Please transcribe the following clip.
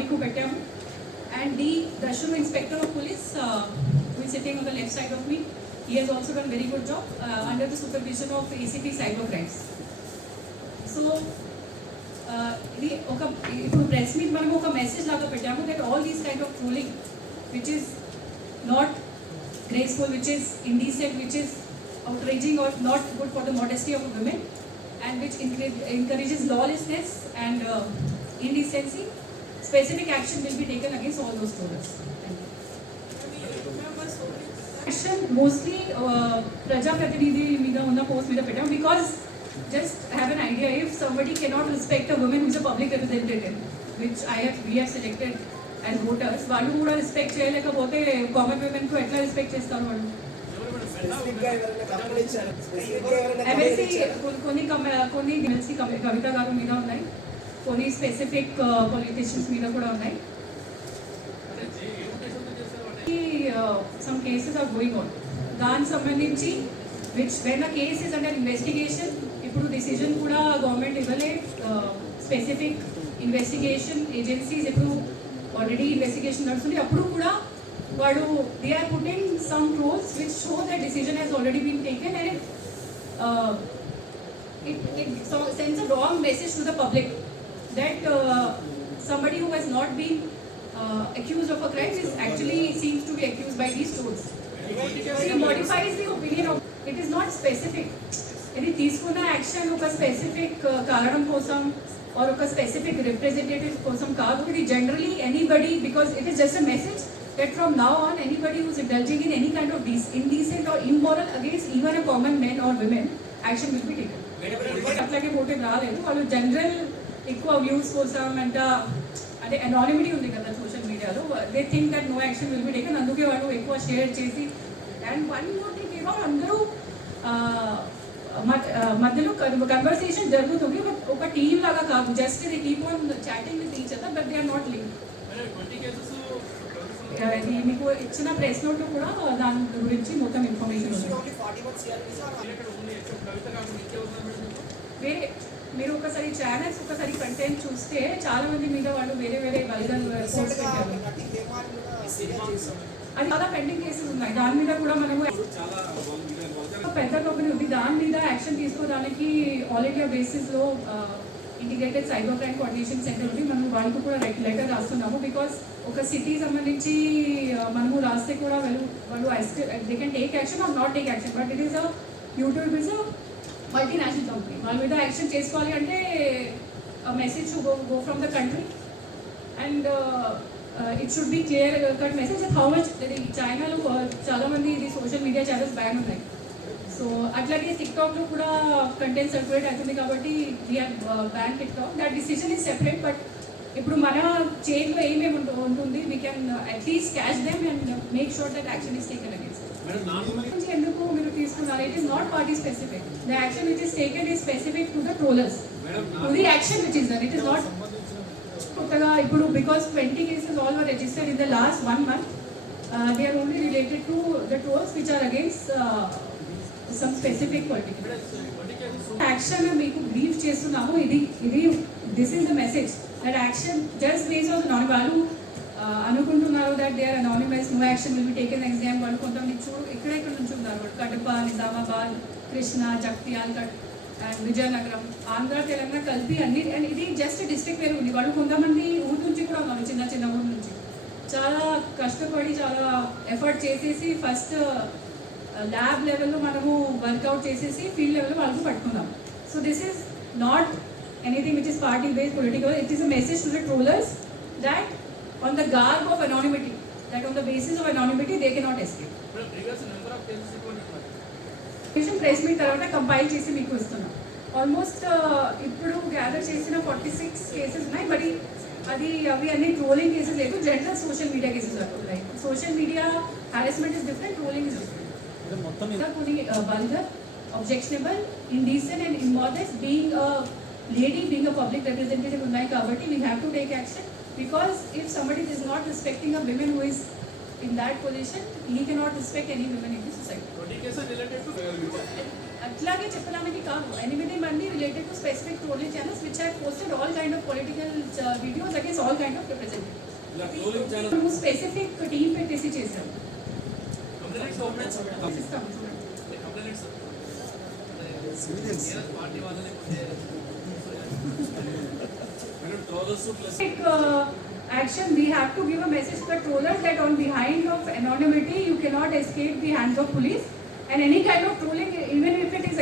మీకు పెట్టాము. And D. Dashru, Inspector of Police, who is sitting on the left side of me, he has also done very good job under the supervision of ACP Cyber Crimes. So, ఇది ఒక ఇప్పుడు press meet మనం ఒక మెసేజ్ లాగా పెట్టాము that all these kind of trolling which is not graceful, which is indecent, which is outraging or not good for the modesty of women, and which encourages lawlessness and indecency, specific action will be taken against all those trollers. Action mostly Praja Prathinidhi meeda unna post meeda pettam, because just have an idea, if somebody cannot respect a woman who is a public representative, which we have selected as voters, వాళ్ళు కూడా రెస్పెక్ట్ చేయలేకపోతే common women కు ఎట్లా రెస్పెక్ట్ చేస్తారు వాళ్ళు? ఎమ్మెల్సీ కొన్ని ఎమ్మెల్సీ కవిత గారు మీద ఉన్నాయి, కొన్ని స్పెసిఫిక్ పొలిటీషియన్స్ మీద కూడా ఉన్నాయి. Some cases are going on, దానికి సంబంధించి which when a case is under investigation, ఇప్పుడు డిసిజన్ కూడా గవర్నమెంట్ ఇవ్వలే. స్పెసిఫిక్ ఇన్వెస్టిగేషన్ ఏజెన్సీస్ ఇప్పుడు ఆల్రెడీ ఇన్వెస్టిగేషన్ నడుస్తుంది, అప్పుడు కూడా వాడు they are putting some trolls which show that decision has already been taken, and it sends a wrong message to the public that somebody who has not been accused of a crime is actually seems to be accused by these trolls. It modifies the opinion of, it is not specific. ఇది తీసుకున్న యాక్షన్ ఒక స్పెసిఫిక్ కారణం కోసం or ఒక specific representative కోసం కాదు. ఇది generally anybody, because it is just a message that from now on anybody who is indulging in any kind of indecent or immoral against even a common men or women, action will be taken. అట్లాగే ఓటింగ్ రాలేదు, వాళ్ళు జనరల్ ఎక్కువ వ్యూస్ కోసం అంటే అనానిమిటీ ఉంది కదా social మీడియాలో, they think that no action will be taken, అందుకే వాళ్ళు ఎక్కువ షేర్ చేసి. అండ్ వన్ మోర్ థింగ్, అందరూ మధ్యలో కన్వర్సేషన్ జరుగుతుంది, బట్ ఒక టీమ్ లాగా కాదు, just they keep on chatting with each other, but they are not link. ఇది మీకు ఇచ్చిన ప్రెస్ నోట్లో కూడా దాని గురించి మొత్తం ఇన్ఫర్మేషన్ ఉంది. వేరే మీరు ఒకసారి ఛానల్స్ ఒకసారి కంటెంట్ చూస్తే చాలా మంది మీద వాళ్ళు వేరే వేరే వల్గర్ పోస్ట్ పెట్టారు, అది చాలా పెండింగ్ కేసెస్ ఉన్నాయి. దాని మీద కూడా మనము పెద్ద కంపెనీ ఉంది, దాని మీద యాక్షన్ తీసుకోవడానికి ఆల్ ఇండియా బేసిస్లో integrated cyber crime coordination centre ఉంది, మనం వాళ్ళకు కూడా లెటర్ రాస్తున్నాము. బికాస్ ఒక సిటీ సంబంధించి మనము రాస్తే కూడా వాళ్ళు they can take action or not take action, but it is YouTube is multinational company, వాళ్ళ మీద యాక్షన్ చేసుకోవాలి అంటే message go from the country, and it should be clear cut message how much. చైనాలో చాలా మంది ఇది సోషల్ మీడియా ఛానల్స్ బ్యాన్ ఉన్నాయి, so అట్లాగే టిక్టాక్లో కూడా కంటెంట్ సర్క్యులేట్ అవుతుంది కాబట్టి we are ban TikTok. That decision is separate, but ఇప్పుడు మన చైన్లో ఏమేమి ఉంటుంది, we can at least catch them and make sure that action is taken against. ఎందుకు మీరు తీసుకున్నారు? It is not party specific. The action which is taken is specific to the trollers, to the action which is that. It is not కొత్తగా ఇప్పుడు, because 20 cases all were registered in the last 1 month. They are only related to the trolls which are against some specific particular action. మీకు brief చేస్తున్నాము, ఇది this is the message that action just based on none. వాళ్ళు అనుకుంటున్నారు that they are anonymous, no action will be taken exam. వాళ్ళు కొంతమంది ఇక్కడ నుంచి ఉన్నారు, కడప, నిజామాబాద్, కృష్ణా, జగిత్యాల అండ్ విజయనగరం, ఆంధ్ర, తెలంగాణ కలిపి అన్ని. అండ్ ఇది జస్ట్ డిస్ట్రిక్ట్ వేరు ఉంది. వాళ్ళు కొంతమంది ఊరు నుంచి కూడా ఉన్నారు, చిన్న చిన్న ఊరు నుంచి చాలా కష్టపడి చాలా ఎఫర్ట్ చేసేసి ఫస్ట్ ల్యాబ్ లెవెల్లో మనము వర్కౌట్ చేసేసి ఫీల్డ్ లెవెల్లో వాళ్ళకు పట్టుకుందాం. So this is not anything which is party based political. It is a message to the trollers that on the garb of anonymity, that on the basis of anonymity they cannot escape. Press meet తర్వాత కంపైల్ చేసి మీకు ఇస్తున్నాం. ఆల్మోస్ట్ ఇప్పుడు గ్యాదర్ చేసిన 46 కేసెస్ ఉన్నాయి, బట్ అవి అన్ని trolling cases లేదు, జనరల్ సోషల్ మీడియా కేసెస్ ఉన్నాయి. Social media harassment is different, trolling is different. కొన్ని vulgar, objectionable, indecent and immodest, being a lady, being a public representative ఉన్నాయి కాబట్టి we have to take action, because if somebody is not respecting a woman who is in that position, he cannot respect any women in the society. ఇట్లాగే చెప్పడానికి కాదు 8 మంది related to specific trolling channels which have posted all kind of political videos against all kind of representatives specific team పెట్టేసి చేశారు. Action, we have to give a message to the trollers that on behind of anonymity you cannot escape the hands of police, and any kind of trolling, even if it is